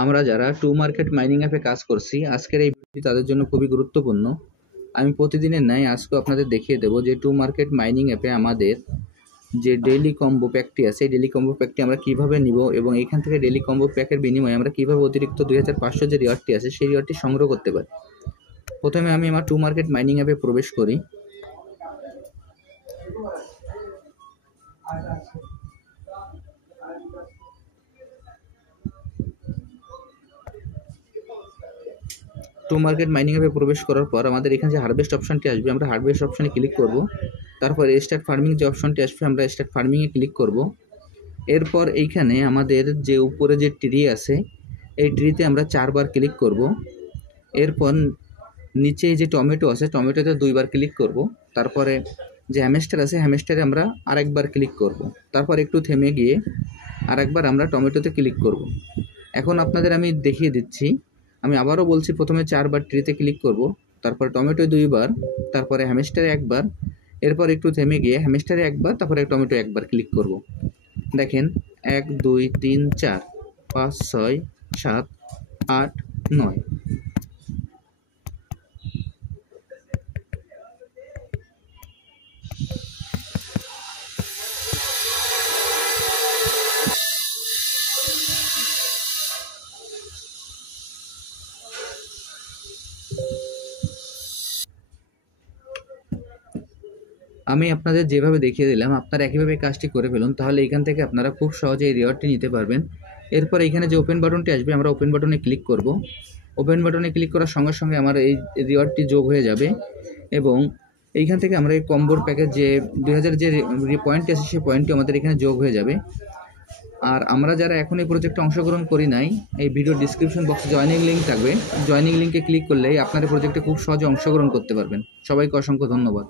আমরা যারা to market mining অ্যাপে কাজ করছি, আজকের এই ভিডিওটি তাদের জন্য খুবই গুরুত্বপূর্ণ। আমি প্রতিদিনের ন্যায় আজকে আপনাদের দেখিয়ে দেবো যে টু মার্কেট মাইনিং অ্যাপে আমাদের যে ডেইলি কম্বো প্যাকটি আছে, এই ডেইলি কম্বো প্যাকটি আমরা কীভাবে নিব এবং এখান থেকে ডেইলি কম্বো প্যাকের বিনিময়ে আমরা কীভাবে অতিরিক্ত 2500 যে রিওয়ার্ডটি আছে সেই রিওয়ার্ডটি সংগ্রহ করতে পারি। প্রথমে আমি আমার টু মার্কেট মাইনিং অ্যাপে প্রবেশ করি। টু মার্কেট মাইনিং অ্যাপে প্রবেশ করার পর আমাদের এখানে যে হারভেস্ট অপশনটি আসবে, আমরা হারভেস্ট অপশনে ক্লিক করব। তারপর স্টার্ট ফার্মিং যে অপশনটি আসবে, আমরা স্টার্ট ফার্মিংয়ে ক্লিক করব। এরপর এইখানে আমাদের যে উপরে যে ট্রি আছে, এই ট্রিতে আমরা 4 বার ক্লিক করব। এরপর নিচে যে টমেটো আছে, টমেটোতে 2 বার ক্লিক করব। তারপরে যে হ্যামস্টার আছে, হ্যামস্টারে আমরা আরেকবার ক্লিক করব। তারপর একটু থেমে গিয়ে আরেকবার আমরা টমেটোতে ক্লিক করব। এখন আপনাদের আমি দেখিয়ে দিচ্ছি। আমি আবারও বলছি, প্রথমে 4 বার ট্রিতে ক্লিক করব, তারপরে টমেটো 2 বার, তারপরে হ্যামস্টারে 1 বার, এরপর একটু থেমে গিয়ে হ্যামস্টারে 1 বার, তারপরে টমেটো 1 বার ক্লিক করব। দেখেন 1 2 3 4 5 6 7 8 9। আমি আপনাদের যেভাবে দেখিয়ে দিলাম, আপনারা একইভাবে কাজটি করে ফেলুন, তাহলে এখান থেকে আপনারা খুব সহজে এই রিওয়ার্ডটি নিতে পারবেন। এরপর এখানে যে ওপেন বাটনটি আসবে, আমরা ওপেন বাটনে ক্লিক করব। ওপেন বাটনে ক্লিক করার সঙ্গে সঙ্গে আমার এই রিওয়ার্ডটি যোগ হয়ে যাবে এবং এইখান থেকে আমরা এই কম্বোর প্যাকেজ যে 2000 যে পয়েন্টটি আছে, সেই পয়েন্টটি আমাদের এখানে যোগ হয়ে যাবে। আর আমরা যারা এখন এই প্রজেক্টে অংশগ্রহণ করি নাই, এই ভিডিও ডিসক্রিপশন বক্সে জয়েনিং লিঙ্ক থাকবে, জয়েনিং লিঙ্কে ক্লিক করলেই আপনার এই প্রজেক্টে খুব সহজে অংশগ্রহণ করতে পারবেন। সবাইকে অসংখ্য ধন্যবাদ।